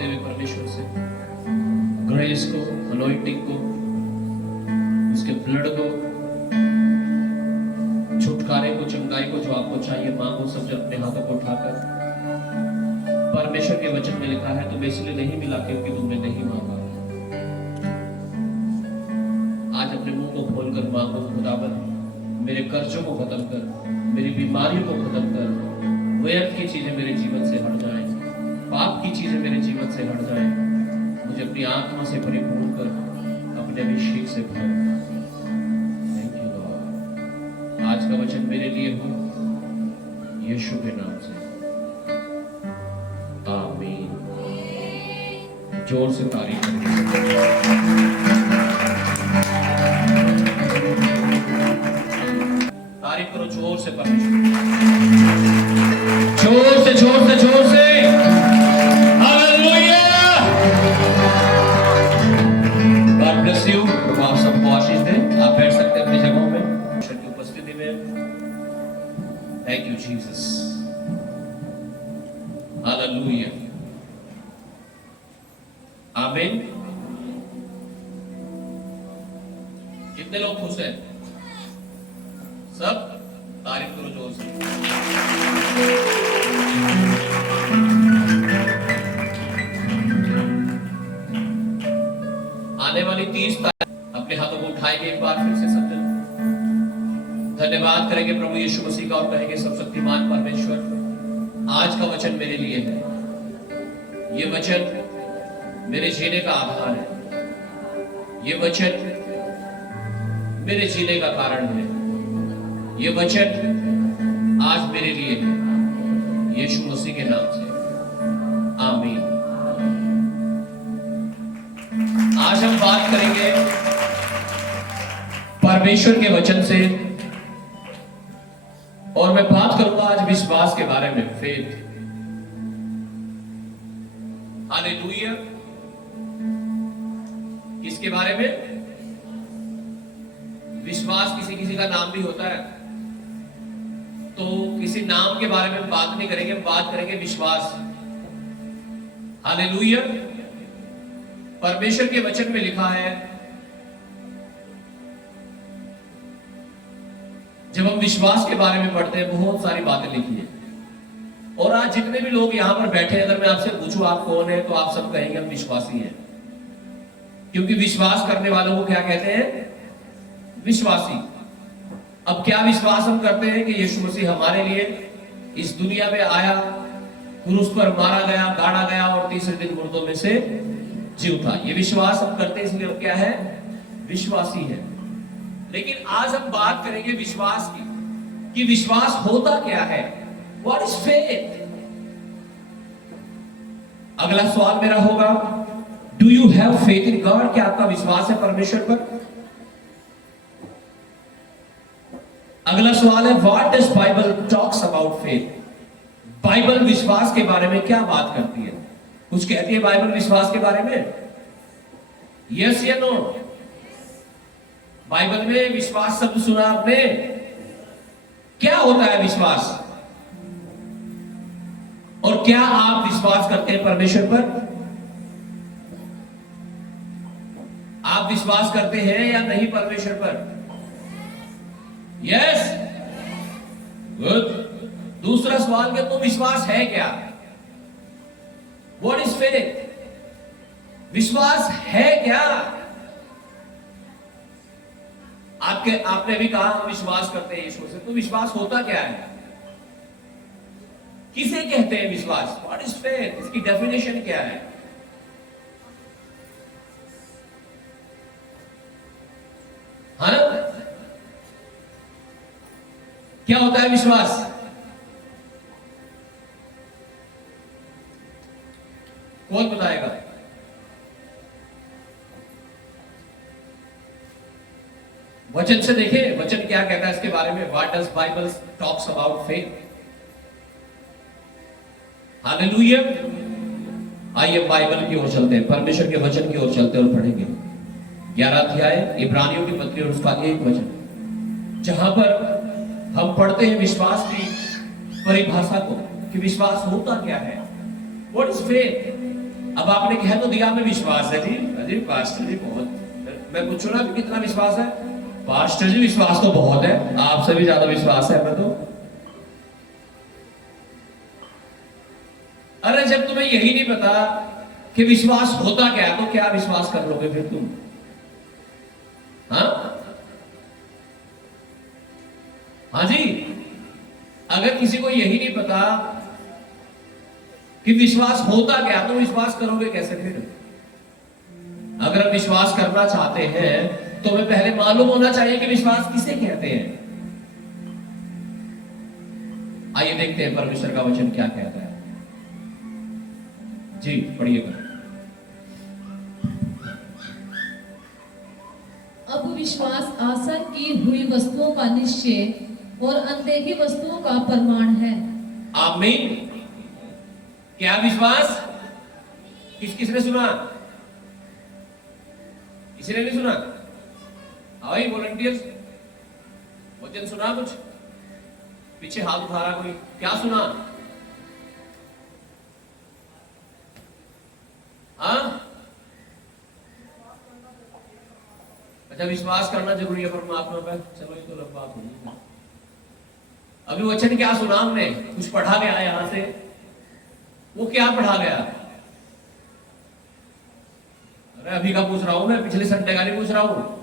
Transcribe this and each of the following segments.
मांगते हुए परमेश्वर से ग्रेस को, अनॉइंटिंग को, उसके ब्लड को, छुटकारे को, चंगाई को जो आपको चाहिए मांगो। सब जन अपने हाथों को उठाकर, परमेश्वर के वचन में लिखा है तुम्हें इसलिए नहीं मिला क्योंकि तुमने नहीं मांगा। आज अपने मुंह को खोलकर मांगो, खुदावन मेरे कर्जों को खत्म कर, मेरी बीमारियों को खत्म कर, व्यर्थ की चीजें मेरे जीवन से हट जाएं, पाप की चीजें मेरे जीवन से हट जाएं, मुझे अपनी आत्मा से परिपूर्ण कर, अपने अभिषेक से भर। Thank you Lord. आज का वचन मेरे लिए हो यीशु के नाम से, आमीन। जोर से तारीफ करो, जोर से परमेश्वर, जोर से जोर से जोर से। हालेलुया। God bless you. आप सबको आशीष दें। आप बैठ सकते हैं अपनी जगहों में परमेश्वर की उपस्थिति में। Thank you Jesus. हालेलुया। आमीन। कितने लोग खुश हैं? सब तारीफ करो जोर से। आने वाली 30 तारीख अपने हाथों को उठाएंगे एक बार फिर से सब जन, धन्यवाद करेंगे प्रभु यीशु मसीह का और कहेंगे सब शक्तिमान परमेश्वर, आज का वचन मेरे लिए है। ये वचन मेरे जीने का आधार है। ये वचन मेरे जीने का कारण है। ये वचन आज मेरे लिए है, यीशु मसीह के नाम से, आमीन। आज हम बात करेंगे परमेश्वर के वचन से, और मैं बात करूंगा आज विश्वास के बारे में, फेथ। हालेलुया। किसके बारे में? विश्वास किसी किसी का नाम भी होता है, तो किसी नाम के बारे में हम बात नहीं करेंगे, हम बात करेंगे विश्वास। हालेलुया। परमेश्वर के वचन में लिखा है, जब हम विश्वास के बारे में पढ़ते हैं बहुत सारी बातें लिखी है। और आज जितने भी लोग यहां पर बैठे हैं, अगर मैं आपसे पूछूं आप कौन है, तो आप सब कहेंगे हम विश्वासी हैं। क्योंकि विश्वास करने वालों को क्या कहते हैं? विश्वासी। अब क्या विश्वास हम करते हैं कि यीशु मसीह हमारे लिए इस दुनिया में आया, क्रूस पर मारा गया, गाड़ा गया और तीसरे दिन मुर्दों में से जी उठा। ये विश्वास हम करते हैं, इसलिए हम क्या है? विश्वासी है। लेकिन आज हम बात करेंगे विश्वास की, कि विश्वास होता क्या है? What is faith? अगला सवाल मेरा होगा, do you have faith in God? क्या आपका विश्वास है परमेश्वर पर? अगला सवाल है, what does Bible talks about faith? Bible विश्वास के बारे में क्या बात करती है? कुछ कहती है बाइबल विश्वास के बारे में? यस या नो? बाइबल में विश्वास शब्द सुना आपने? क्या होता है विश्वास? और क्या आप विश्वास करते हैं परमेश्वर पर? आप विश्वास करते हैं या नहीं परमेश्वर पर? Yes, good. दूसरा सवाल के, तो विश्वास है क्या? What is faith? विश्वास है क्या? आपने भी कहा हम विश्वास करते हैं यीशु से, तो विश्वास होता क्या है? किसे कहते हैं विश्वास? What is faith? इसकी डेफिनेशन क्या है? हाँ ना? क्या होता है विश्वास? कौन बताएगा? वचन से देखें, वचन क्या कहता है इसके बारे में। What does Bible talks about faith? Hallelujah. आइए बाइबल की ओर चलते हैं, परमेश्वर के वचन की ओर चलते हैं और पढ़ेंगे 11 अध्याय इब्रानियों की पत्री और उसका 1 वचन, जहां पर हम पढ़ते हैं विश्वास की परिभाषा को, कि विश्वास होता क्या है। What is faith? अब आपने कह तो दिया हमें विश्वास है जी। अरे पास्टर जी बहुत, मैं पूछू ना कितना विश्वास है? पास्टर जी विश्वास तो बहुत है, आपसे भी ज्यादा विश्वास है मैं तो। अरे जब तुम्हें यही नहीं पता कि विश्वास होता क्या है, तो क्या विश्वास कर लोगे फिर तुम? हाँ हाँ जी, अगर किसी को यही नहीं पता कि विश्वास होता क्या, तो विश्वास करोगे कैसे फिर? अगर विश्वास करना चाहते हैं तो हमें पहले मालूम होना चाहिए कि विश्वास किसे कहते हैं। आइए देखते हैं परमेश्वर का वचन क्या कहता है। जी पढ़िएगा। अब विश्वास आशा की हुई वस्तुओं का निश्चय और अनदेखी वस्तुओं का प्रमाण है। आमीन। क्या विश्वास? किसने सुना? किसी ने नहीं सुना? भाई वॉलंटियर्स, वचन सुना? कुछ पीछे हाथ उठा रहा कोई, क्या सुना? हाँ अच्छा, विश्वास करना जरूरी है परमात्मा पर। चलो ये तो लंबा बात होगी। अभी वचन क्या सुना हमने? कुछ पढ़ा गया यहां से, वो क्या पढ़ा गया? अरे अभी का पूछ रहा हूं मैं, पिछले संडे का नहीं पूछ रहा हूं।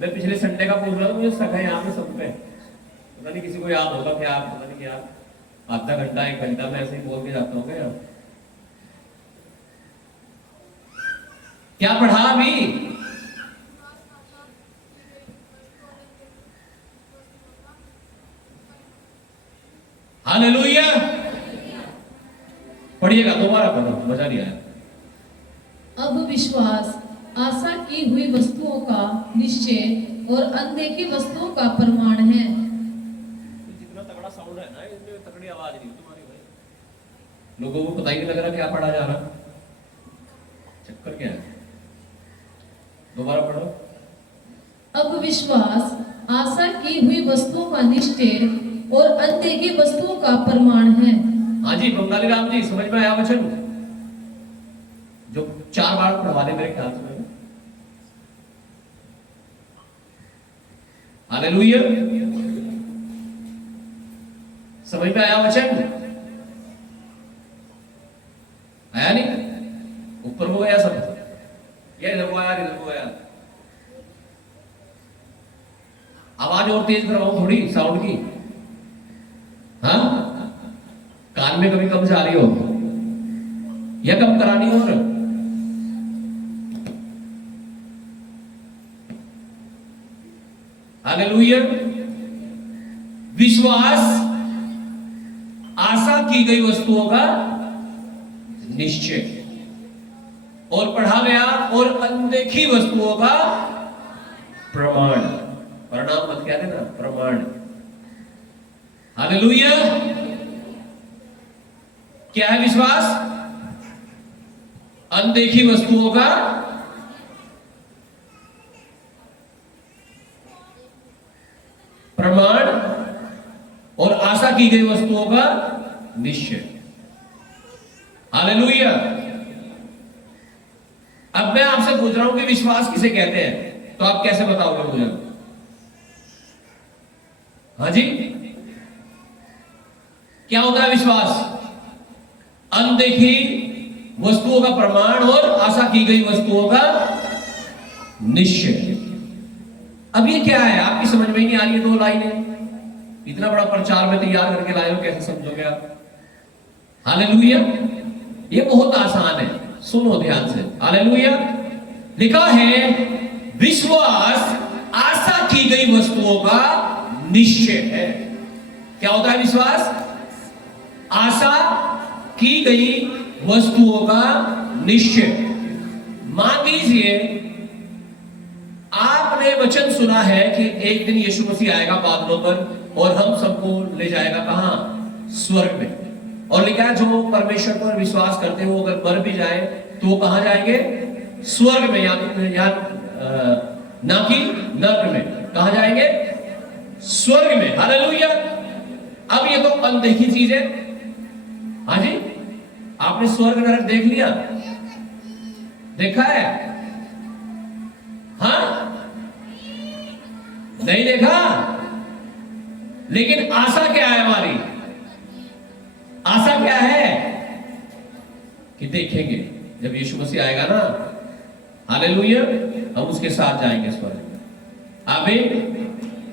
मैं पिछले संडे का पूछ रहा हूं। मुझे शक है यहाँ पे सब पे, पता नहीं किसी को याद होगा क्या, पता नहीं क्या आधा घंटा 1 घंटा में ऐसे ही बोल के जाता हूँ क्या? क्या पढ़ा अभी? हालेलुया। पढ़िएगा, दोबारा पढ़ो, मजा नहीं आया। अब विश्वास आशा की हुई वस्तुओं का निश्चय और अनदेखी वस्तुओं का प्रमाण है। जितना तगड़ा साउंड है ना, इसमें तगड़ी आवाज नहीं तुम्हारी भाई। लोगों को पता ही नहीं लग रहा क्या पढ़ा जा रहा, चक्कर क्या है? दोबारा पढ़ो। अब विश्वास आशा की हुई वस्तुओं का निश्चय और अनदेखी वस्तुओं का प्रमाण है। हाँ जी बंगाली राम जी, समझ में आया वचन? जो 4 बार पढ़वा दे मेरे ख्याल से। हालेलुया। समझ में आया वचन? आया नहीं? ऊपर को गया सब, ये इधर को आया, इधर को गया। आवाज और तेज करवाऊं थोड़ी साउंड की? हाँ, कान में कभी कम जा रही हो या कम करानी हो? हालेलुया। विश्वास आशा की गई वस्तुओं का निश्चय, और पढ़ा गया और अनदेखी वस्तुओं का प्रमाण। परिणाम मत कह देना, प्रमाण। हालेलुया। क्या है विश्वास? अनदेखी वस्तुओं का प्रमाण और आशा की गई वस्तुओं का निश्चय। हालेलुया। अब मैं आपसे पूछ रहा हूं कि विश्वास किसे कहते हैं, तो आप कैसे बताओगे मुझे? हाँ जी, क्या होता है विश्वास? अनदेखी वस्तुओं का प्रमाण और आशा की गई वस्तुओं का निश्चय। अब ये क्या है? आपकी समझ में ही नहीं आ रही है 2 लाइनें। इतना बड़ा प्रचार में तैयार करके लाए हो, कैसे समझोगे आप? हालेलुया। ये बहुत आसान है, सुनो ध्यान से। हालेलुया। लिखा है विश्वास आशा की गई वस्तुओं का निश्चय है। क्या होता है विश्वास? आशा की गई वस्तुओं का निश्चय। मान लीजिए आपने वचन सुना है कि एक दिन यीशु मसीह आएगा बादलों पर और हम सबको ले जाएगा कहां? स्वर्ग में। और लिखा है जो परमेश्वर पर विश्वास करते हो अगर मर भी जाए तो वो कहां जाएंगे? स्वर्ग में, या ना कि नरक में। कहां जाएंगे? स्वर्ग में। हालेलुया। अब ये तो अनदेखी चीज है। हाँ जी, आपने स्वर्ग नरक देख लिया? देखा है? हाँ, नहीं देखा। लेकिन आशा क्या है हमारी? आशा क्या है कि देखेंगे जब यीशु मसीह आएगा ना, हालेलुया, हम उसके साथ जाएंगे स्वर्ग में। आमीन,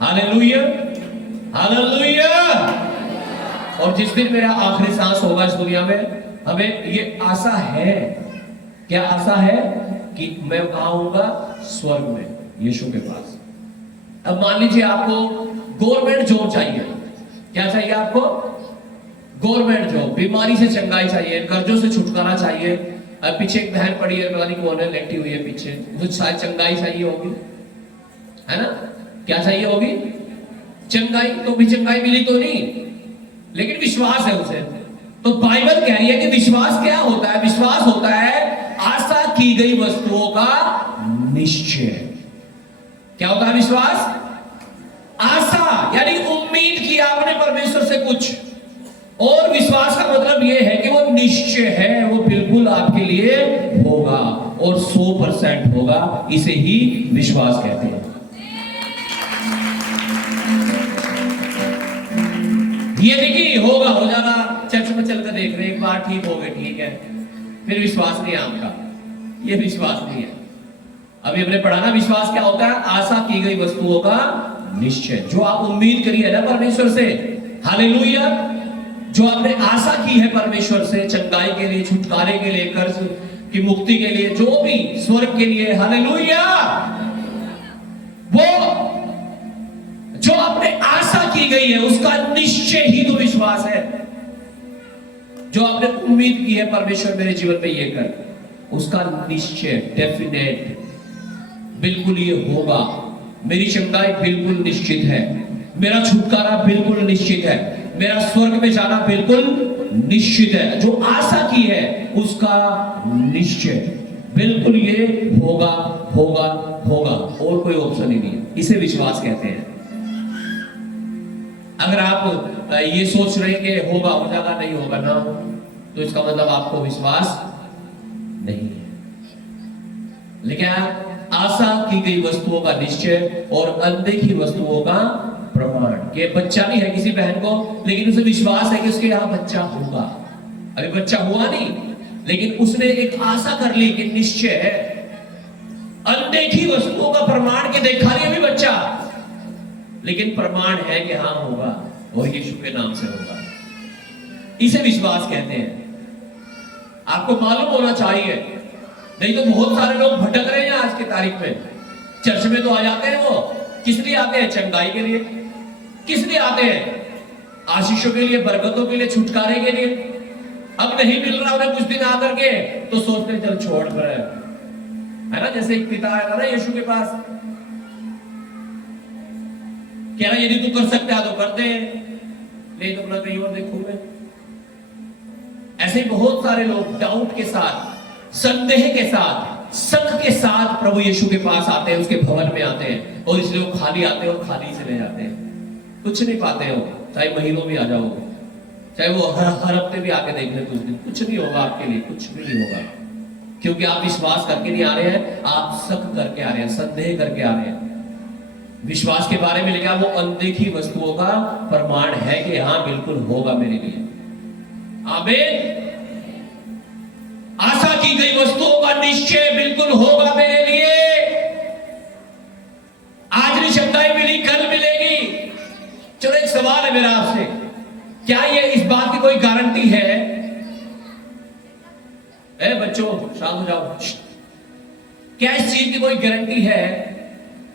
हालेलुया, हालेलुया। और जिस दिन मेरा आखिरी सांस होगा इस दुनिया में, हमें ये आशा है। क्या आशा है? कि मैं आऊंगा स्वर्ग में यीशु के पास। अब मान लीजिए आपको गवर्नमेंट जॉब चाहिए। क्या चाहिए आपको? Government job. बीमारी से चंगाई चाहिए, कर्जों से छुटकारा चाहिए। अब पीछे एक बहन पड़ी है, पता नहीं कौन है, लेटी हुई है पीछे, तो शायद चंगाई चाहिए होगी, है ना? क्या चाहिए होगी? चंगाई। तो भी चंगाई मिली तो नहीं, लेकिन विश्वास है उसे। तो बाइबल कह रही है कि विश्वास क्या होता है? विश्वास होता है आशा की गई वस्तुओं का निश्चय। क्या होता है विश्वास? आशा, यानी उम्मीद की आपने परमेश्वर से कुछ, और विश्वास का मतलब यह है कि वो निश्चय है, वो बिल्कुल आपके लिए होगा और 100% होगा। इसे ही विश्वास कहते हैं। ये देखिए होगा, हो जाना, चर्च में चलकर देख रहे एक बार ठीक हो गए, ठीक है, फिर विश्वास नहीं है आपका। ये विश्वास नहीं है। अभी हमने पढ़ा ना, विश्वास क्या होता है? आशा की गई वस्तुओं का निश्चय। जो आप उम्मीद करी है ना परमेश्वर से, हालेलुया, जो आपने आशा की है परमेश्वर से, चंगाई के लिए, छुटकारे के लिए, कर्ज की मुक्ति के लिए, जो भी स्वर्ग के लिए, हालेलुया, वो जो आपने आशा की गई है उसका निश्चय ही तो विश्वास है। जो आपने उम्मीद की है परमेश्वर मेरे जीवन में ये कर, उसका निश्चय, डेफिनेट, बिल्कुल ये होगा। मेरी चंगाई बिल्कुल निश्चित है, मेरा छुटकारा बिल्कुल निश्चित है, मेरा स्वर्ग में जाना बिल्कुल निश्चित है। जो आशा की है उसका निश्चय, बिल्कुल ये होगा, होगा, होगा, और कोई ऑप्शन ही नहीं है। इसे विश्वास कहते हैं। अगर आप ये सोच रहे कि होगा, हो जाएगा, नहीं होगा ना, तो इसका मतलब आपको विश्वास नहीं है। लेकिन आशा की गई वस्तुओं का निश्चय और अनदेखी वस्तुओं का प्रमाण। कि बच्चा नहीं है किसी बहन को, लेकिन उसे विश्वास है कि उसके यहाँ बच्चा होगा। अभी बच्चा हुआ नहीं, लेकिन उसने एक आशा कर ली कि निश्चय है। अनदेखी वस्तुओं का प्रमाण के देखा नहीं अभी बच्चा, लेकिन प्रमाण है कि हाँ होगा, और यीशु के नाम से होगा। इसे विश्वास कहते हैं। आपको मालूम होना चाहिए, नहीं तो बहुत सारे लोग भटक रहे हैं आज की तारीख में। चर्च में तो आ जाते हैं, वो किस लिए आते हैं? चंगाई के लिए। किस लिए आते हैं? आशीषों के लिए, बरकतों के लिए, छुटकारे के लिए। अब नहीं मिल रहा उन्हें कुछ दिन आकर के, तो सोचते हैं चल छोड़ कर, है ना? जैसे एक पिता आया था ना यीशु के पास, कह रहा यदि तू कर सकता है तो कर दे, नहीं तो अपना कहीं और देखूं मैं। ऐसे ही बहुत सारे लोग डाउट के साथ, संदेह के साथ, शक के साथ प्रभु यीशु के पास आते हैं, उसके भवन में आते हैं, और इसलिए वो खाली आते हैं और खाली चले जाते हैं। कुछ नहीं पाते हो, चाहे महीनों में आ जाओगे, चाहे वो हर हफ्ते भी आके देख ले कुछ दिन, कुछ नहीं होगा आपके लिए, कुछ भी नहीं होगा। क्योंकि आप विश्वास करके नहीं आ रहे हैं, आप शक करके आ रहे हैं, संदेह करके आ रहे हैं। विश्वास के बारे में लिखा वो अनदेखी वस्तुओं का प्रमाण है कि हाँ बिल्कुल होगा मेरे लिए। आमीन। आशा की गई वस्तुओं का निश्चय बिल्कुल होगा मेरे लिए। आज नहीं चंगाई मिली, कल मिलेगी। चलो एक सवाल है मेरा आपसे, क्या ये इस बात की कोई गारंटी है? बच्चों शांत हो जाओ। क्या इस चीज की कोई गारंटी है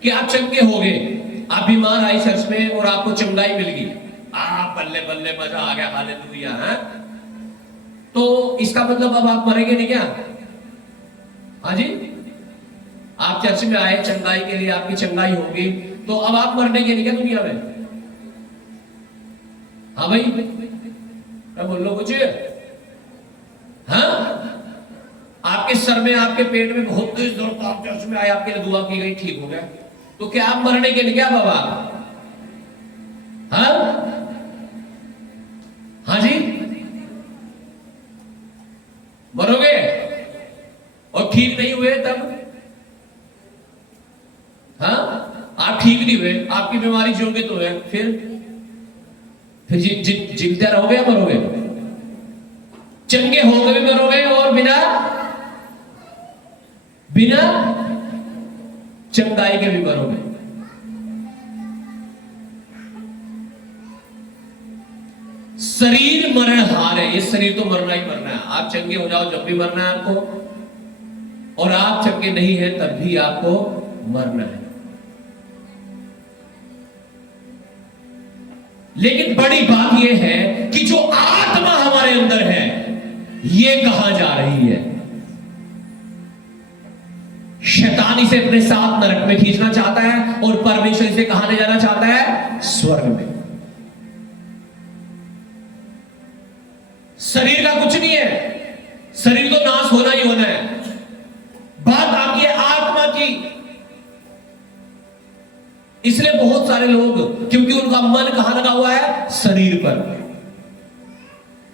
कि आप चंगे होगे? आप बीमार आए चर्च में और आपको चंगाई मिल गई, बल्ले बल्ले मजा आ गया, हालेलुया, है? तो इसका मतलब अब आप मरेंगे नहीं क्या? हाँ जी, आप चर्च में आए चंगाई के लिए, आपकी चंगाई होगी, तो अब आप मरने के नहीं क्या दुनिया में? हाँ भाई, क्या बोल लो कुछ? हाँ, आपके सर में, आपके पेट में बहुत तेज दर्द, आप चर्च में आए, आपके लिए दुआ की गई, ठीक हो गया, तो क्या आप मरने के लिए क्या बाबा? हाँ, हाँ जी, मरोगे? और ठीक नहीं हुए तब? हाँ, आप ठीक नहीं हुए, आपकी बीमारी जोगे तो है, फिर जिंदा रहोगे या मरोगे? चंगे होकर भी मरोगे और बिना चंगाई के भी मरोगे। शरीर मरणहार है, ये शरीर तो मरना ही मरना है। आप चंगे हो जाओ जब भी मरना है आपको, और आप चंगे नहीं है तब भी आपको मरना है। लेकिन बड़ी बात यह है कि जो आत्मा हमारे अंदर है, ये कहां जा रही है? शैतान इसे अपने साथ नरक में खींचना चाहता है और परमेश्वर इसे कहां ले जाना चाहता है? स्वर्ग में। शरीर का कुछ नहीं है, शरीर तो नाश होना ही होना है। बात आपकी है आत्मा की। इसलिए बहुत सारे लोग, क्योंकि उनका मन कहां लगा हुआ है? शरीर पर।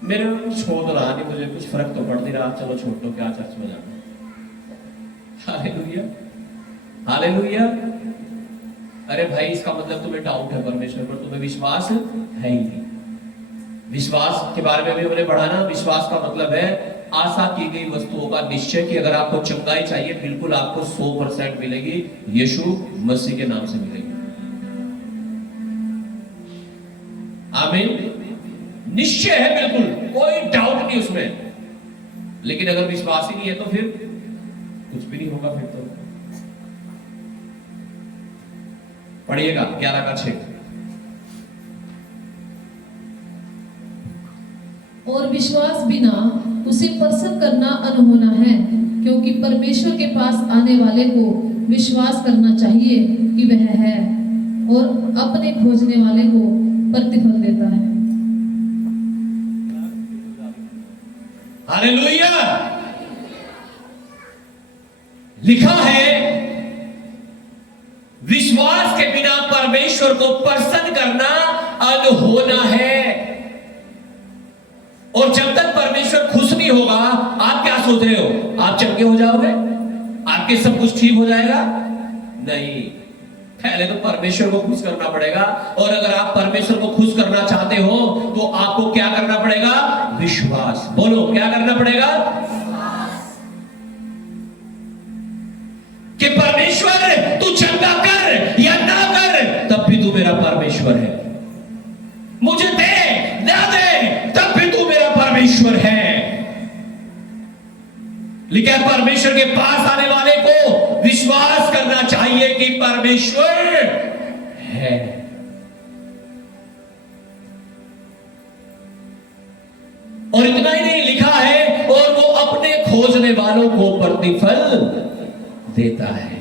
मेरे छोड़ रहा नहीं, मुझे कुछ फर्क तो पड़ नहीं रहा, चलो छोड़ दो, क्या चर्च में जाना। Hallelujah, hallelujah. अरे भाई, इसका मतलब तुम्हें डाउट है परमेश्वर पर, तुम्हें विश्वास है ही नहीं। विश्वास के बारे में भी हमने पढ़ा ना। विश्वास का मतलब है आशा की गई वस्तुओं का निश्चय, कि अगर आपको चंगाई चाहिए, बिल्कुल आपको 100% मिलेगी, यीशु मसीह के नाम से मिलेगी। आमीन। निश्चय है, बिल्कुल कोई डाउट नहीं उसमें। लेकिन अगर विश्वास ही नहीं है तो फिर कुछ भी नहीं होगा। फिर तो पढ़िएगा 11:6। और विश्वास बिना उसे प्रसन्न करना अनहोना है, क्योंकि परमेश्वर के पास आने वाले को विश्वास करना चाहिए कि वह है, और अपने खोजने वाले को प्रतिफल देता है। हालेलुया। लिखा है विश्वास के बिना परमेश्वर को प्रसन्न करना अनहोना है। और जब तक परमेश्वर खुश नहीं होगा, आप क्या सोच रहे हो? आप चंगे हो जाओगे? आपके सब कुछ ठीक हो जाएगा? नहीं, पहले तो परमेश्वर को खुश करना पड़ेगा। और अगर आप परमेश्वर को खुश करना चाहते हो तो आपको क्या करना पड़ेगा? विश्वास। बोलो, क्या करना पड़ेगा? कि परमेश्वर तू चंगा कर या ना कर, तब भी तू मेरा परमेश्वर है। मुझे दे ना दे, तब भी तू मेरा परमेश्वर है। लेकिन परमेश्वर के पास आने वाले को विश्वास करना चाहिए कि परमेश्वर है। और इतना ही नहीं, लिखा है और वो अपने खोजने वालों को प्रतिफल देता है।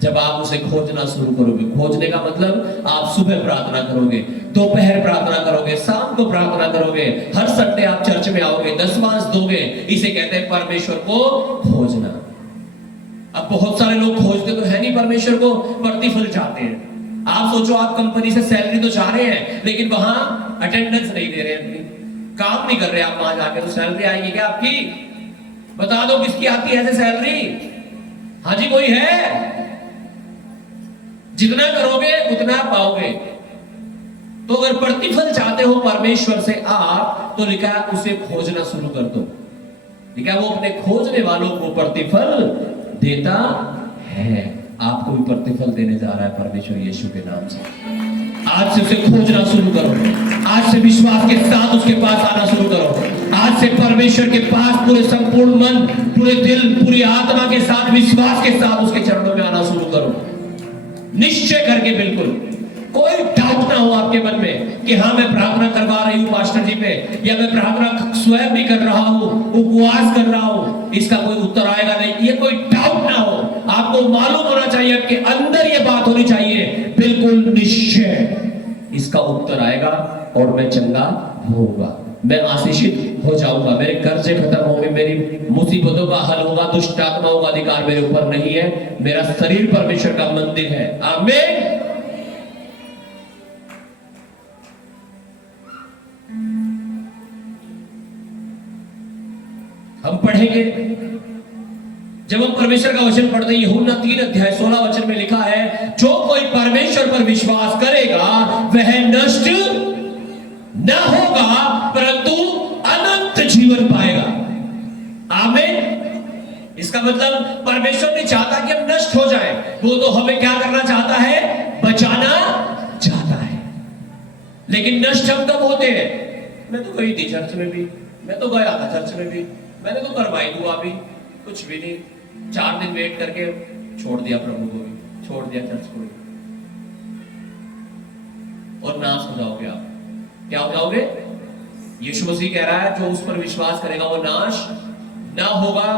जब आप उसे खोजना शुरू करोगे, खोजने का मतलब आप सुबह प्रार्थना करोगे, दोपहर प्रार्थना करोगे, शाम को प्रार्थना करोगे, हर संडे आप चर्च में आओगे, दशमांश दोगे, इसे कहते हैं परमेश्वर को खोजना। अब बहुत सारे लोग खोजते तो है नहीं परमेश्वर को, प्रतिफल चाहते हैं। आप सोचो, आप कंपनी से सैलरी तो चाह रहे हैं, लेकिन वहां अटेंडेंस नहीं दे रहे हैं, अपनी काम नहीं कर रहे। आप वहां जाके तो सैलरी आएगी क्या आपकी? बता दो किसकी आती है ऐसे सैलरी? हाँ जी, कोई है? जितना करोगे उतना पाओगे। तो अगर प्रतिफल चाहते हो परमेश्वर से आप, तो लिखा है उसे खोजना शुरू कर दो। लिखा है वो अपने खोजने वालों को प्रतिफल देता है। आपको भी प्रतिफल देने जा रहा है परमेश्वर यीशु के नाम से। आज से उसे खोजना शुरू करो, आज से विश्वास के साथ उसके पास आना शुरू करो। आज से परमेश्वर के पास पूरे संपूर्ण मन, पूरे दिल, पूरी आत्मा के साथ, विश्वास के साथ उसके चरणों में आना शुरू करो, निश्चय करके। बिल्कुल कोई डाउट ना हो आपके मन में कि हाँ, मैं प्रार्थना करवा रही हूँ पास्टर जी पे, या मैं प्रार्थना स्वयं भी कर रहा हूँ, उपवास कर रहा हूँ, इसका कोई उत्तर आएगा नहीं, ये कोई डाउट ना हो। आपको मालूम होना चाहिए, आपके अंदर ये बात होनी चाहिए, बिल्कुल निश्चय इसका उत्तर आएगा और मैं चंगा होऊंगा, मैं आशीषित हो जाऊंगा, मेरे कर्जे खत्म होंगे, मेरी मुसीबतों का हल होगा, दुष्ट आत्माओं का अधिकार मेरे ऊपर नहीं है, मेरा शरीर परमेश्वर का मंदिर है। आमीन। हम पढ़ेंगे जब हम परमेश्वर का वचन पढ़ते हैं, यूहन्ना 3:16 में लिखा है, जो कोई परमेश्वर पर विश्वास करेगा वह नष्ट न होगा परंतु अनंत जीवन पाएगा। आमीन। इसका मतलब परमेश्वर नहीं चाहता कि हम नष्ट हो जाएं, वो तो हमें क्या करना चाहता है? बचाना चाहता है। लेकिन नष्ट हम कब होते हैं? मैं तो गई थी चर्च में भी, मैं तो गया था चर्च में भी, मैंने तो करवाई दुआ भी, कुछ भी नहीं, 4 दिन वेट करके छोड़ दिया, प्रभु को भी छोड़ दिया, चर्च को भी, और नाश हो जाओगे आप। क्या हो जाओगे? यीशु मसीह कह रहा है जो उस पर विश्वास करेगा वो नाश ना होगा।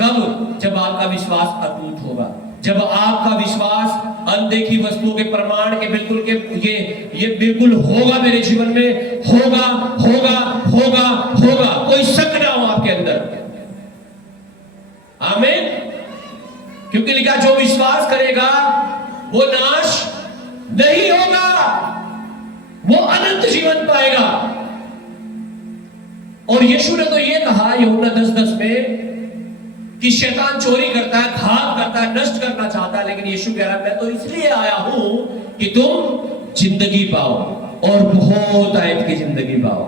कब? जब आपका विश्वास अटूट होगा, जब आपका विश्वास अनदेखी वस्तुओं के प्रमाण के बिल्कुल के ये बिल्कुल होगा मेरे जीवन में, होगा होगा होगा होगा, कोई शक ना हो आपके अंदर। आमीन। क्योंकि लिखा जो विश्वास करेगा वो नाश नहीं होगा, वो अनंत जीवन पाएगा। और यीशु ने तो ये कहा यूहन्ना 10:10 में कि शैतान चोरी करता है, घात करता है, नष्ट करना चाहता है, लेकिन यीशु कह रहा है मैं तो इसलिए आया हूं कि तुम जिंदगी पाओ और बहुत आयत की जिंदगी पाओ,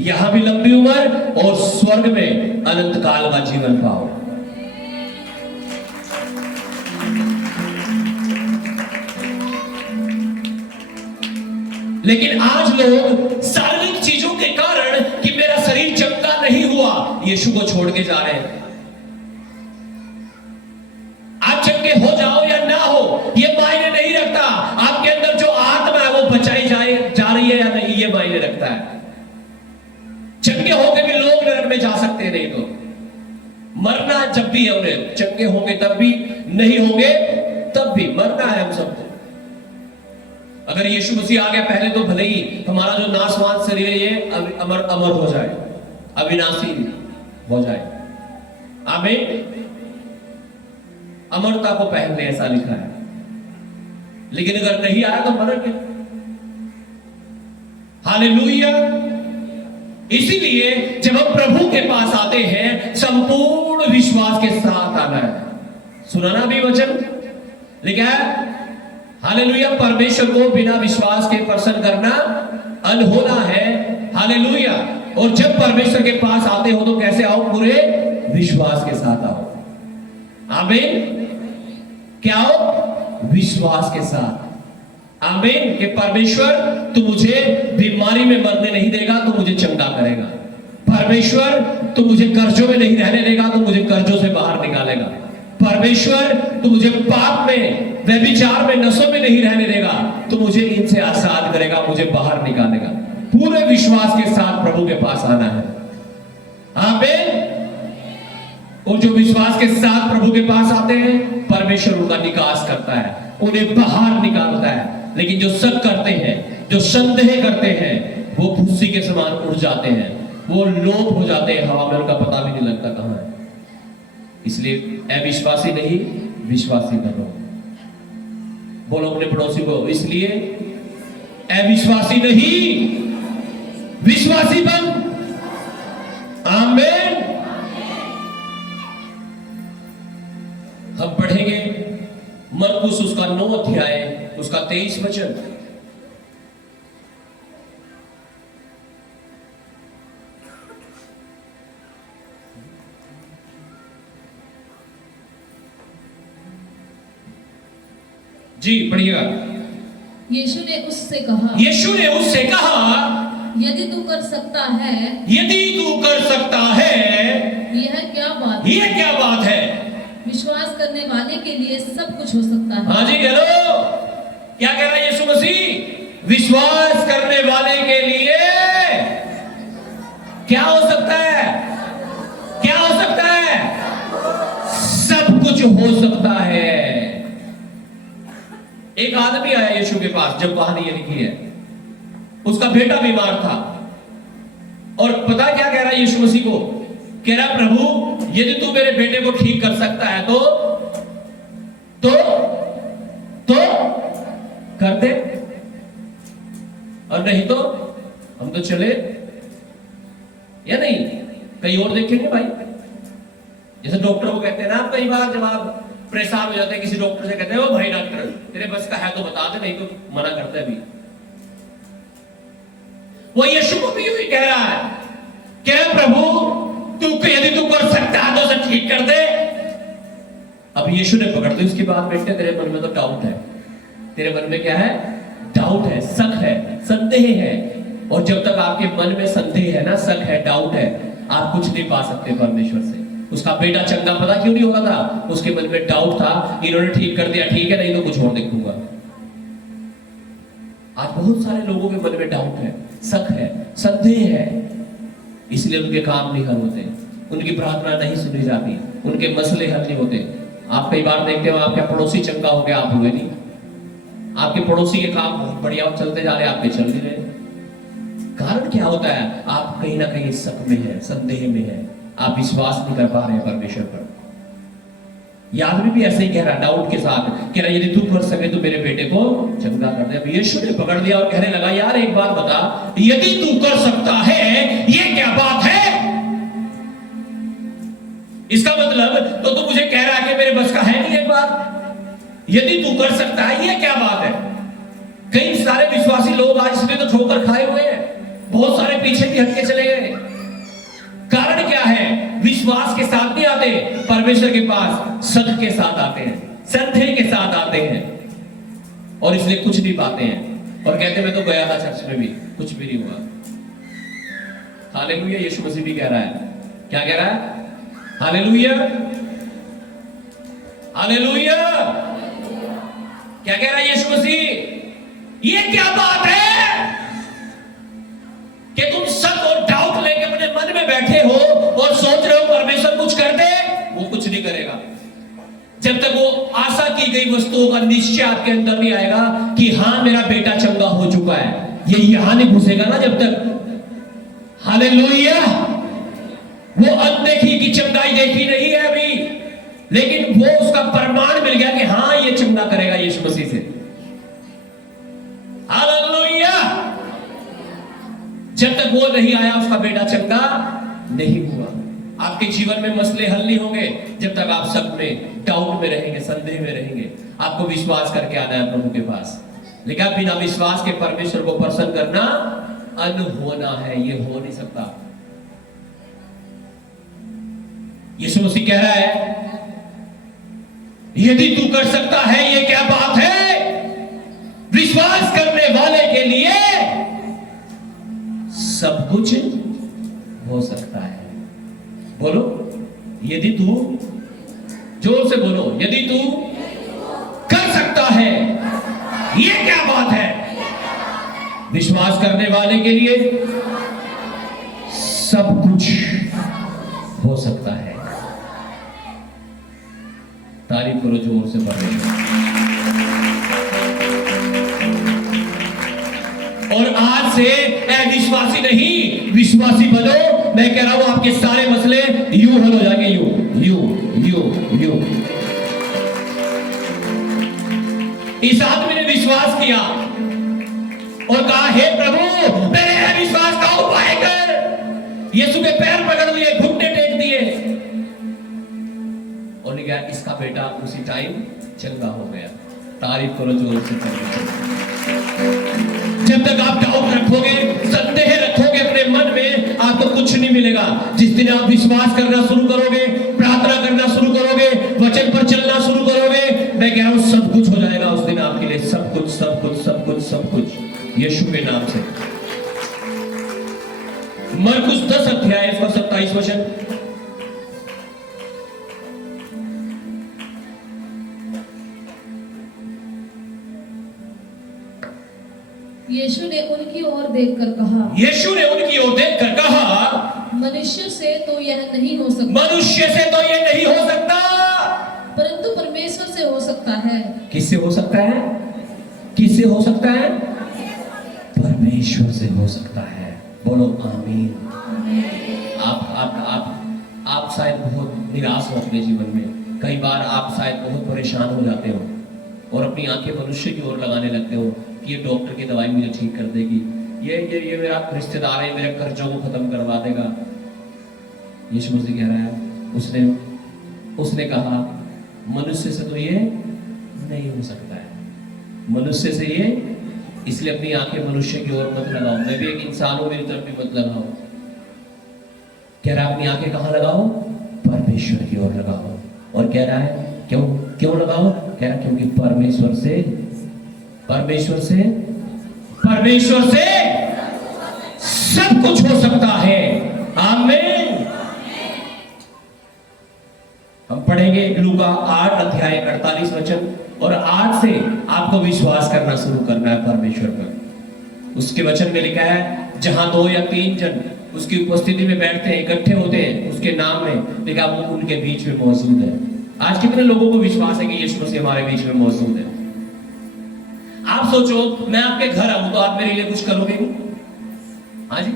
यहां भी लंबी उम्र और स्वर्ग में अनंत काल का जीवन पाओ। लेकिन आज लोग शारीरिक चीजों के कारण कि मेरा शरीर चंगा नहीं हुआ, यीशु को छोड़ के जा रहे हैं। आप चंगे हो जाओ या ना हो ये मायने नहीं रखता, आपके अंदर जो आत्मा है वो बचाई जा रही है या नहीं, ये मायने रखता है। चंगे होकर भी लोग नरक में जा सकते हैं, नहीं तो मरना जब भी है उन्हें, चंगे होंगे तब भी, नहीं होंगे तब भी मरना है हम सबको। अगर यीशु मसीह आ गया पहले तो भले ही हमारा जो नाशवान शरीर है ये अमर अमर हो जाए, अविनाशी हो जाए। आमीन। अमरता को पहनने ऐसा लिखा है, लेकिन अगर नहीं आया तो मरेंगे। हालेलुया। इसीलिए जब हम प्रभु के पास आते हैं संपूर्ण विश्वास के साथ आना है। सुनाना भी वचन लिखा है, हालेलुया। परमेश्वर को बिना विश्वास के प्रसन्न करना अनहोना है। हालेलुया। और जब परमेश्वर के पास आते हो तो कैसे आओ? पूरे विश्वास के साथ आओ। आमीन। क्या हो? विश्वास के साथ। आमीन। कि परमेश्वर तू मुझे बीमारी में मरने नहीं देगा तो मुझे चंगा करेगा। परमेश्वर तू मुझे कर्जों में नहीं रहने देगा तो मुझे कर्जों से बाहर निकालेगा। परमेश्वर तू मुझे पाप में, व्यभिचार में, नशों में नहीं रहने देगा तो मुझे इनसे आजाद करेगा, मुझे बाहर निकालेगा। पूरे विश्वास के साथ प्रभु के पास आना है। आमीन। और जो विश्वास के साथ प्रभु के पास आते हैं परमेश्वर उनका निकास करता है, उन्हें बाहर निकालता है। लेकिन जो शक करते हैं, जो संदेह करते हैं, वो भूसी के समान उड़ जाते हैं, वो लोप हो जाते हैं हवा में, उनका पता भी नहीं लगता कहां है। इसलिए अविश्वासी नहीं, विश्वासी बनो। बोलो अपने पड़ोसी को, इसलिए अविश्वासी नहीं, विश्वासी बन। आमीन। हम पढ़ेंगे मरकुस उसका 9 अध्याय उसका 23 वचन। जी पढ़िएगा। यीशु ने उससे कहा, यीशु ने उससे कहा, यदि तू कर सकता है, यदि तू कर सकता है, यह क्या बात है? यह क्या बात है? विश्वास करने वाले के लिए सब कुछ हो सकता है। हाँ जी कह लो। क्या कह रहा है यीशु मसीह? विश्वास करने वाले के लिए क्या हो सकता है? क्या हो सकता है? सब कुछ हो सकता है। एक आदमी आया यीशु के पास, जब कहानी ये लिखी है, उसका बेटा बीमार था और पता क्या कह रहा है यीशु मसीह को? कह रहा प्रभु यदि तू मेरे बेटे को ठीक कर सकता है तो कर दे, और नहीं तो हम तो चले या नहीं कहीं और देखेंगे भाई। जैसे जैसे डॉक्टर को कहते हैं ना, कई बार जब आप परेशान हो जाते हैं किसी डॉक्टर से, कहते हैं ओ भाई डॉक्टर तेरे बस का है तो बता दे, नहीं तो मना करते हैं। अभी वो यीशु को भी यूं कह रहा है, क्या प्रभु तू यदि तू कर सकता है तो उसे ठीक कर दे। अब यीशु ने पकड़ ली उसकी बात, बेटे तेरे मन में तो डाउट है, तेरे मन में क्या है, डाउट है, शक है, संदेह है। और जब तक आपके मन में संदेह है ना, शक है, डाउट है, आप कुछ नहीं पा सकते परमेश्वर से। उसका बेटा चंगा पता क्यों नहीं होगा था, उसके मन में डाउट था, इन्होंने ठीक कर दिया ठीक है, नहीं तो कुछ और देखूंगा। आज बहुत सारे लोगों के मन में डाउट है, शक है, संदेह है, इसलिए उनके काम नहीं हल होते, उनकी प्रार्थना नहीं सुनी जाती, उनके मसले हल नहीं होते। आप कई बार देखते हो आपका पड़ोसी चंगा हो गया, आप हुए नहीं। आपके पड़ोसी के काम बहुत बढ़िया चलते जा रहे, आपके चल नहीं रहे। कारण क्या होता है, आप कहीं ना कहीं शक में है, संदेह में है, आप विश्वास नहीं कर पा रहे हैं परमेश्वर पर। ये आदमी भी ऐसे ही कह रहा, डाउट के साथ कह रहा, यदि तू कर सके तो मेरे बेटे को चंगा कर दे। अब यीशु ने पकड़ लिया और कहने लगा, यार एक बात बता, यदि तू कर सकता है ये क्या बात है? इसका मतलब तो तू मुझे कह रहा है कि मेरे बस का है नहीं एक बात। यदि तू कर सकता है ये क्या बात है? कई सारे विश्वासी लोग आज इसमें तो ठोकर खाए हुए हैं, बहुत सारे पीछे भी हटके चले गए। कारण क्या है? विश्वास के साथ नहीं आते परमेश्वर के पास, शक के साथ आते हैं, संदेह के साथ आते हैं, और इसलिए कुछ नहीं पाते हैं और कहते मैं तो गया था चर्च में भी कुछ भी नहीं हुआ। हालेलुया। यीशु मसीह भी कह रहा है, क्या कह रहा है? Hallelujah, hallelujah. क्या कह रहा है यीशु मसीह? ये क्या बात है कि तुम शक और डाउट लेके अपने मन में बैठे हो और सोच रहे हो परमेश्वर कुछ कर दे? वो कुछ नहीं करेगा जब तक वो आशा की गई वस्तुओं का निश्चय आपके अंदर नहीं आएगा कि हाँ मेरा बेटा चंगा हो चुका है। ये यहां नहीं घुसेगा ना जब तक। हालेलुया। वो अनदेखी की चंगाई देखी नहीं है अभी, लेकिन वो उसका प्रमाण मिल गया कि हाँ ये चंगा करेगा यीशु मसीह से। हालेलुया। जब तक वो नहीं आया उसका बेटा चंगा नहीं हुआ। आपके जीवन में मसले हल नहीं होंगे जब तक आप शक में, डाउट में रहेंगे, संदेह में रहेंगे। आपको विश्वास करके आना है प्रभु के पास, लेकिन बिना विश्वास के परमेश्वर को प्रसन्न करना अनहोना है, ये हो नहीं सकता। यीशु मसीह कह रहा है, यदि तू कर सकता है ये क्या बात है? विश्वास करने वाले के लिए सब कुछ हो सकता है। बोलो, यदि तू, जोर से बोलो, यदि तू कर सकता है ये क्या बात है? विश्वास करने वाले के लिए सब कुछ हो सकता है। तारीफ करो जोर से परमेश्वर। और आज से विश्वासी नहीं, विश्वासी बनो। मैं कह रहा हूं आपके सारे मसले यूं हल हो जाएंगे, यूं। इस आदमी ने विश्वास किया और कहा, हे प्रभु मेरे विश्वास का उपाय कर। यीशु के पैर पकड़ लिए, घुटने टेक दिए और कहा इसका बेटा उसी टाइम चंगा हो गया। तारीफ करो जोर से। जब तक आप डाउट रखोगे, संदेह रखोगे अपने मन में, आपको कुछ नहीं मिलेगा। जिस दिन आप विश्वास करना शुरू करोगे, प्रार्थना करना शुरू करोगे, वचन पर चलना शुरू करोगे, मैं कह रहा हूं सब कुछ हो जाएगा उस दिन आपके लिए। सब कुछ, सब कुछ, सब कुछ, सब कुछ यीशु के नाम से। मरकुस 10 अध्याय 27 वचन। यीशु ने उनकी ओर देखकर कहा, यीशु ने उनकी ओर देखकर कहा, मनुष्य से तो यह नहीं हो सकता, मनुष्य से तो यह नहीं हो सकता, परंतु परमेश्वर से हो सकता है। किससे हो सकता है? किससे हो सकता है? परमेश्वर से हो सकता है। बोलो आमीन। आप शायद बहुत निराश हो अपने जीवन में। कई बार आप शायद बहुत परेशान हो जाते हो और अपनी आंखें मनुष्य की ओर लगाने लगते हो कि ये डॉक्टर की दवाई मुझे ठीक कर देगी, ये मेरा रिश्तेदार है, मेरे कर्जों को खत्म करवा देगा। यीशु मसीह कह रहा है, उसने उसने कहा मनुष्य से तो ये नहीं हो सकता है, मनुष्य से ये, इसलिए अपनी आंखें मनुष्य की ओर मत लगाओ, मैं भी एक इंसान हूं, मेरी तरफ भी मत लगाओ। कह रहा अपनी आंखें कहां लगाओ? परमेश्वर की ओर लगाओ। और कह रहा है क्यों क्यों लगाओ? कह रहा क्योंकि परमेश्वर से सब कुछ हो सकता है। आमीन। हम पढ़ेंगे लूका 8 अध्याय 48 वचन, और आज से आपको विश्वास करना शुरू करना है परमेश्वर पर। उसके वचन में लिखा है जहां 2 या 3 जन उसकी उपस्थिति में बैठते हैं, इकट्ठे होते हैं उसके नाम में, लिखा वो उनके बीच में मौजूद है। आज कितने लोगों को विश्वास है कि यीशु मसीह हमारे बीच में मौजूद है? आप सोचो मैं आपके घर आऊं तो आप मेरे लिए कुछ करोगे? हाँ जी,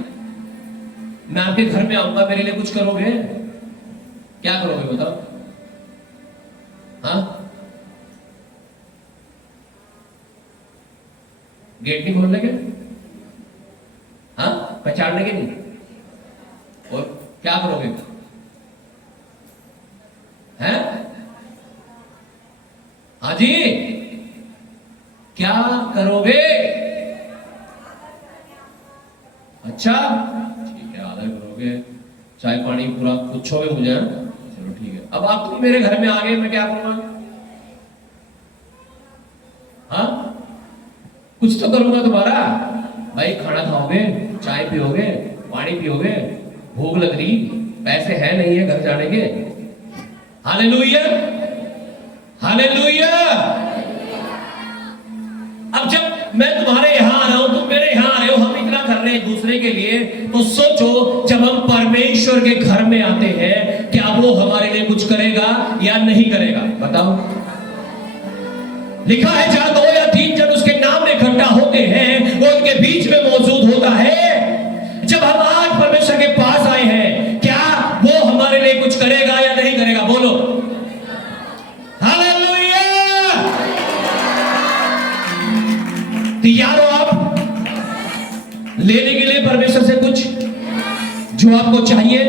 मैं आपके घर में आऊंगा, मेरे लिए कुछ करोगे? क्या करोगे बताओ? हाँ, गेट नहीं खोल लेंगे? हाँ, पहचान लेंगे नहीं? और क्या करोगे? हैं? हाँ जी, क्या करोगे? अच्छा ठीक है, आदर करोगे, चाय पानी पूरा पूछोगे मुझे? चलो ठीक है। अब आप तुम मेरे घर में आ गए, मैं क्या करूंगा? हाँ, कुछ तो करूंगा तुम्हारा। भाई खाना खाओगे, चाय पियोगे, पानी पियोगे, भूख लग रही, पैसे है नहीं है घर जाने के। Hallelujah, hallelujah. अब जब मैं तुम्हारे यहां आ रहा हूं, तुम मेरे यहां आ रहे हो, हम इतना कर रहे हैं दूसरे के लिए, तो सोचो जब हम परमेश्वर के घर में आते हैं, क्या वो हमारे लिए कुछ करेगा या नहीं करेगा? बताओ। लिखा है जहां 2 या 3 जन उसके नाम में इकट्ठा होते हैं, वो उनके बीच में मौजूद होता है। जब हम आज परमेश्वर के पास आए हैं, क्या वो हमारे लिए कुछ करेगा या नहीं करेगा? बोलो हालेलुया। तैयार हो आप लेने के लिए परमेश्वर से कुछ जो आपको चाहिए?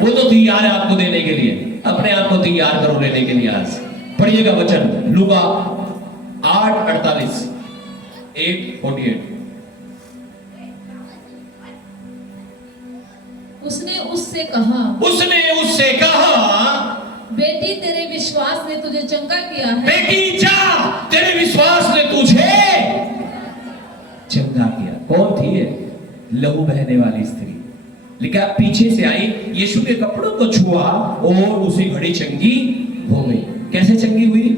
वो तो तैयार है आपको देने के लिए। अपने आप को तैयार करो लेने के लिए। आज पढ़िएगा वचन लूका 8:48, 8:48। उसने उससे कहा बेटी तेरे विश्वास ने तुझे चंगा किया है। बेटी जा, तेरे विश्वास ने तुझे चंगा किया। कौन थी ये? लहू बहने वाली स्त्री। लिखा पीछे से आई, यीशु के कपड़ों को छुआ और उसी घड़ी चंगी हो गई। कैसे चंगी हुई?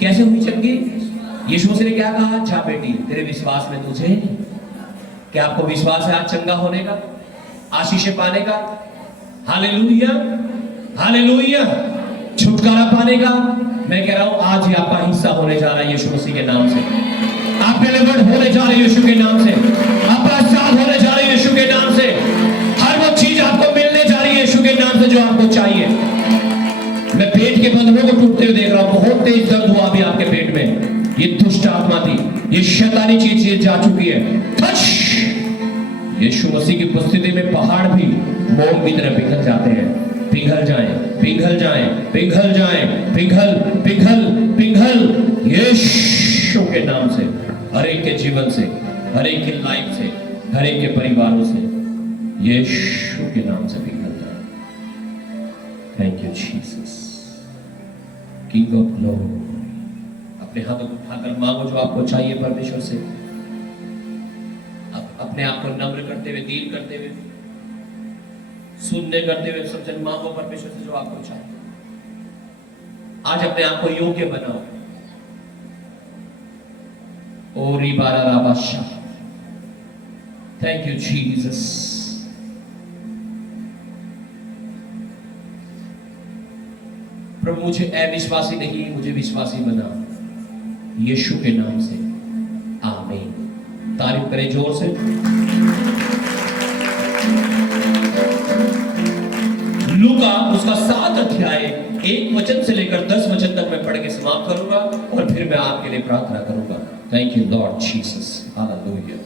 कैसे हुई चंगी? यीशु मसीह ने क्या कहा? जा बेटी, तेरे विश्वास में तुझे। क्या आपको विश्वास है आज चंगा होने का, आशीष पाने का? Hallelujah, hallelujah. छुटकारा पाने का? मैं कह रहा हूं आज ही आपका हिस्सा होने जा रहा है यीशु मसीह के नाम से। आप डिलीवर्ड होने जा रहे हैं यीशु के नाम से। आप आजाद होने जा रहे हैं यीशु के नाम से। हर वो चीज आपको मिलने जा रही है यीशु के नाम से जो आपको चाहिए। मैं पेट के बंधनों को टूटते हुए देख रहा हूं। बहुत तेज दर्द हुआ अभी आपके पेट में। ये दुष्ट आत्मा थी, ये शैतानी चीज ये जा चुकी है। टच! यीशु मसीह की उपस्थिति में पहाड़ भी मोम की तरह पिघल जाते हैं। पिघल जाएं, पिघल जाएं, पिघल जाएं, पिघल पिघल पिघल यीशु के नाम से। हर एक के जीवन से, हर एक के लाइफ से, हर एक के परिवारों से यीशु के नाम से पिघल जाए। Thank you Jesus, king of glory. अपने हाथों को उठाकर मांगो जो आपको चाहिए परमेश्वर से। अपने आप को नम्र करते हुए, दीन करते हुए, सुनने करते हुए सब जन मांगो परमेश्वर से जो आपको चाहिए। आज अपने आप को योग्य बनाओ। ओरी बारा राबाशा। Thank you Jesus. प्रभु मुझे अविश्वासी नहीं, मुझे विश्वासी बना यीशु के नाम से। आमीन। तारीफ करें जोर से। लूका उसका 7 अध्याय 1 वचन से लेकर 10 वचन तक मैं पढ़ के समाप्त करूंगा और फिर मैं आपके लिए प्रार्थना करूंगा। Thank you Lord Jesus, hallelujah.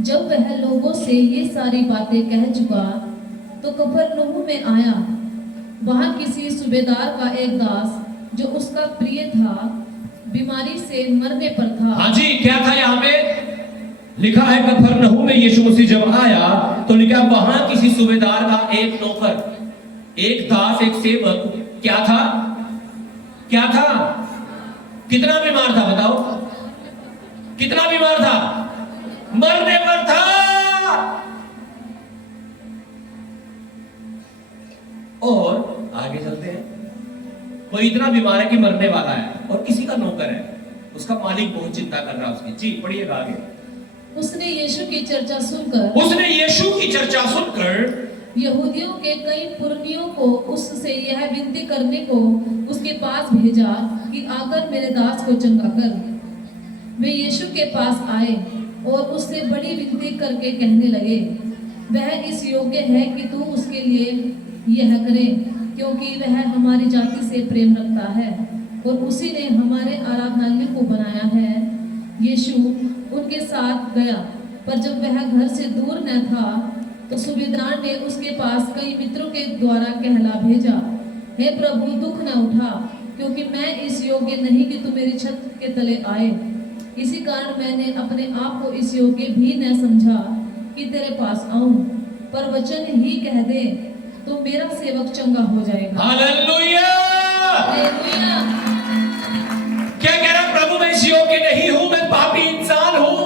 जब वह लोगों से ये सारी बातें कह चुका तो कफरनहूम में आया। वहां किसी सूबेदार का एक दास जो उसका प्रिय था बीमारी से मरने पर था। हाँ जी, क्या था यहाँ पे लिखा है? कफरनहूम में यीशु मसीह जब आया तो लिखा वहां किसी सूबेदार का एक नौकर, एक दास, एक सेवक क्या था? क्या था? कितना बीमार था बताओ? कितना बीमार था? मरने पर था। और आगे चलते हैं। वो इतना बीमार है कि मरने वाला है और किसी का नौकर है, उसका मालिक बहुत चिंता कर रहा है उसकी। जी पढ़िएगा आगे। उसने यीशु की चर्चा सुनकर यहूदियों के कई पुरनियों को उससे यह विनती करने को उसके पास भेजा कि आकर मेरे दास को चंगा कर। वे यीशु के पास आए और उससे बड़ी विनती करके कहने लगे, वह इस योग्य है कि तू उसके लिए यह करे, क्योंकि वह हमारी जाति से प्रेम रखता है और उसी ने हमारे आराधनालय को बनाया है। यीशु उनके साथ गया, पर जब वह घर से दूर न था तो सूबेदार ने उसके पास कई मित्रों के द्वारा कहला भेजा, हे प्रभु, दुख न उठा, क्योंकि मैं इस योग्य नहीं कि तू मेरी छत के तले आए। इसी कारण मैंने अपने आप को इस योग्य भी न समझा कि तेरे पास आऊं, पर वचन ही कह दे तो मेरा सेवक चंगा हो जाएगा। हालेलुया! हालेलुया! क्या कह रहा प्रभु? मैं इस योग्य नहीं हूं, मैं पापी इंसान हूं,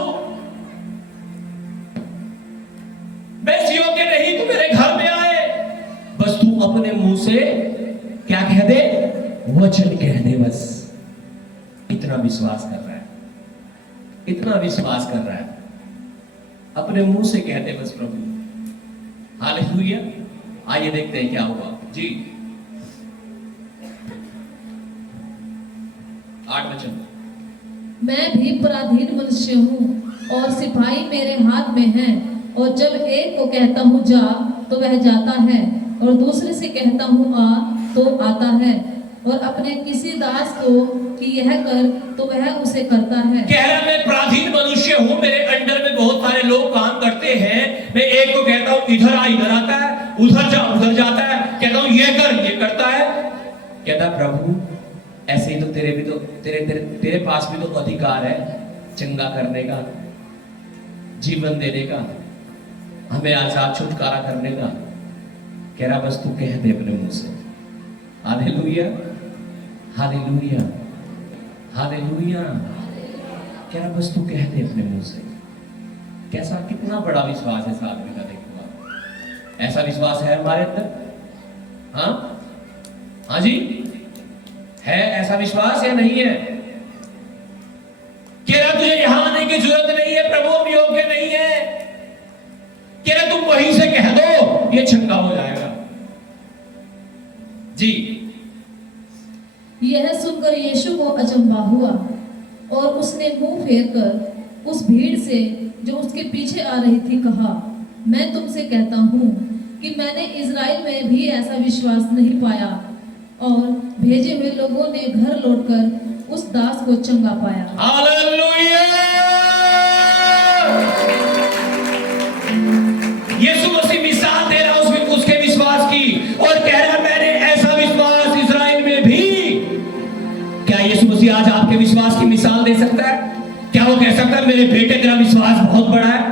मैं इस योग्य नहीं तू मेरे घर में आए, बस तू अपने मुंह से क्या कह दे? वचन कह दे बस। इतना विश्वास कर रहा है, इतना विश्वास कर रहा है, अपने मुंह से कह दे बस प्रभु। हालेलुया! आइए देखते हैं क्या हुआ। जी 8 वचन। मैं भी पराधीन मनुष्य हूँ और सिपाही मेरे हाथ में हैं, और जब एक को कहता हूँ जा तो वह जाता है, और दूसरे से कहता हूँ आ तो आता है, और अपने किसी दास को कि यह कर तो वह उसे करता है। कह रहा मैं पराधीन मनुष्य हूँ, मेरे अंडर में बहुत सारे लोग काम करते हैं, मैं एक को कहता हूँ इधर आ, इधर आता है, उधर जा, उधर जाता है, कहता हूँ ये कर, ये करता है। कहता प्रभु ऐसे ही तो तेरे भी तो तेरे पास भी तो अधिकार है चंगा करने का, जीवन देने का, हमें आजाद छुटकारा करने का। कह रहा बस तू कह दे अपने मुंह से। हालेलुया! हालेलुया! हालेलुया! कह रहा बस तू कह दे अपने मुंह से। कैसा, कितना बड़ा विश्वास है इस आदमी का, देखो आप। ऐसा विश्वास है हमारे अंदर? हाँ हाँ जी, है ऐसा विश्वास या नहीं है? कह रहा तुझे यहां आने की जरूरत नहीं है, प्रभु हम योग्य नहीं है। कह रहा तुम वहीं से कह दो, ये चंगा हो जाएगा। जी यह सुनकर यीशु को अचंभा हुआ और उसने मुंह फेरकर उस भीड़ से जो उसके पीछे आ रही थी कहा, मैं तुमसे कहता हूँ कि मैंने इज़राइल में भी ऐसा विश्वास नहीं पाया। और भेजे हुए लोगों ने घर लौटकर उस दास को चंगा पाया। हालेलुया! यीशु मसीह मिसाल दे रहा उसके विश्वास की और कह रहा मैंने ऐसा विश्वास इज़राइल में भी। क्या यीशु मसीह आज आपके विश्वास की मिसाल दे सकता है? क्या वो कह सकता है मेरे बेटे तेरा विश्वास बहुत बड़ा है?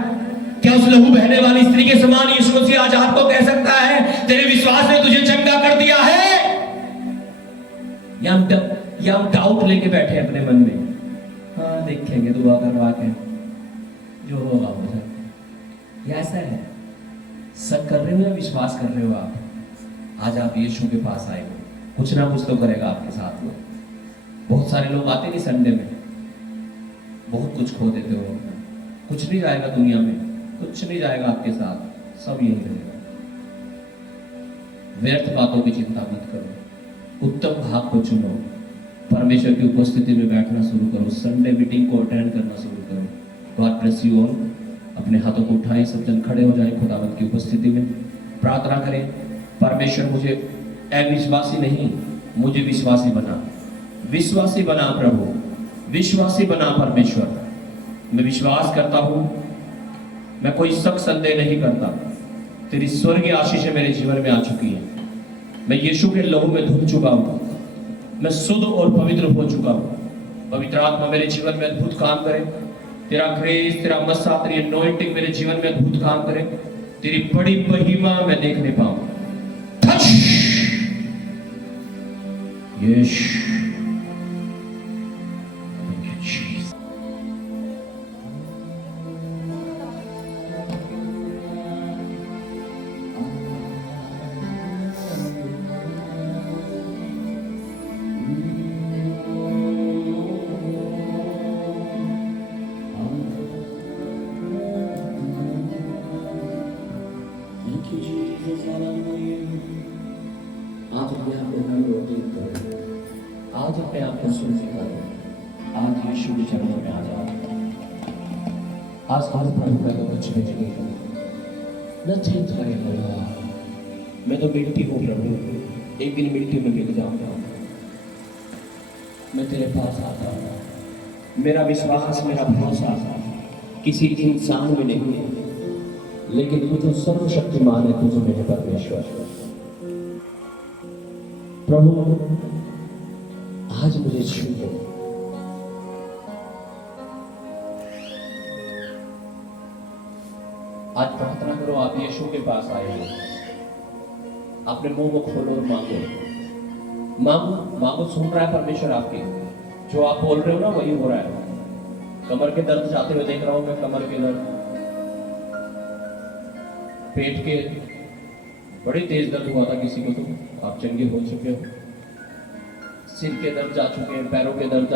क्या उस लहू बहने वाली स्त्री के समान यीशु मसीह आज आपको कह सकता है तेरे विश्वास ने तुझे चंगा कर दिया है? या हम डाउट लेके बैठे अपने मन में, हाँ देखेंगे दुआ करवा के जो होगा हो जाए। या ऐसा है सब कर रहे हो या विश्वास कर रहे हो आप? आज आप यीशु के पास आए हो, कुछ ना कुछ तो करेगा आपके साथ में। बहुत सारे लोग आते नहीं संडे में, बहुत कुछ खो देते हो, कुछ नहीं जाएगा दुनिया में, कुछ नहीं जाएगा आपके साथ, सब यही रहेगा। व्यर्थ बातों की चिंता मत करो, उत्तम भाग को चुनो, परमेश्वर की उपस्थिति में बैठना शुरू करो, संडे मीटिंग को अटेंड करना शुरू करो। God bless you all. अपने हाथों को उठाएं, सब जन खड़े हो जाएं खुदावंत की उपस्थिति में, प्रार्थना करें। परमेश्वर मुझे अविश्वासी नहीं, मुझे विश्वासी बना, विश्वासी बना प्रभु, विश्वासी बना परमेश्वर। मैं विश्वास करता हूँ मैं कोई शक संदेह नहीं करता, तेरी स्वर्गीय आशीषें मेरे जीवन में आ चुकी है। मैं यीशु के लहू में धुल चुका हूं, मैं शुद्ध और पवित्र हो चुका हूं। पवित्र आत्मा मेरे जीवन में अद्भुत काम करे, तेरा ग्रेस, तेरा मस्सा, तेरी अनॉइंटिंग मेरे जीवन में अद्भुत काम करे, तेरी बड़ी महिमा मैं देखने पाऊं। टच यीशु, thank you Jesus. Thank you, Jesus. Hallelujah. आज अपने आप को नम्र करें, आज अपने आप को सुनने करो, आज यीशु के चरणों में आ जाओ। आज हर प्रभु का तो कुछ भी नहीं है, नथिंग करे भगवान, मैं तो मिट्टी हूँ प्रभु, एक दिन मिट्टी में मिल जाऊंगा। मैं तेरे पास आता हूँ, मेरा विश्वास, मेरा भरोसा किसी इंसान में नहीं है, लेकिन तू जो सर्वशक्तिमान है, तू जो मेरे परमेश्वर है। प्रभु आज मुझे छू लो, आज प्रार्थना करो, आप यीशु के पास आए हो, अपने मुंह को खोलो और मांगो, मांगो मांगो। सुन रहा है परमेश्वर आपकी, जो आप बोल रहे हो ना वही हो रहा है। कमर के दर्द जाते हुए देख रहा हूं मैं, कमर के दर्द, पेट के बड़ी तेज दर्द हुआ था किसी को, तो आप चंगे हो चुके हो। सिर के दर्द जा चुके हैं, पैरों के दर्द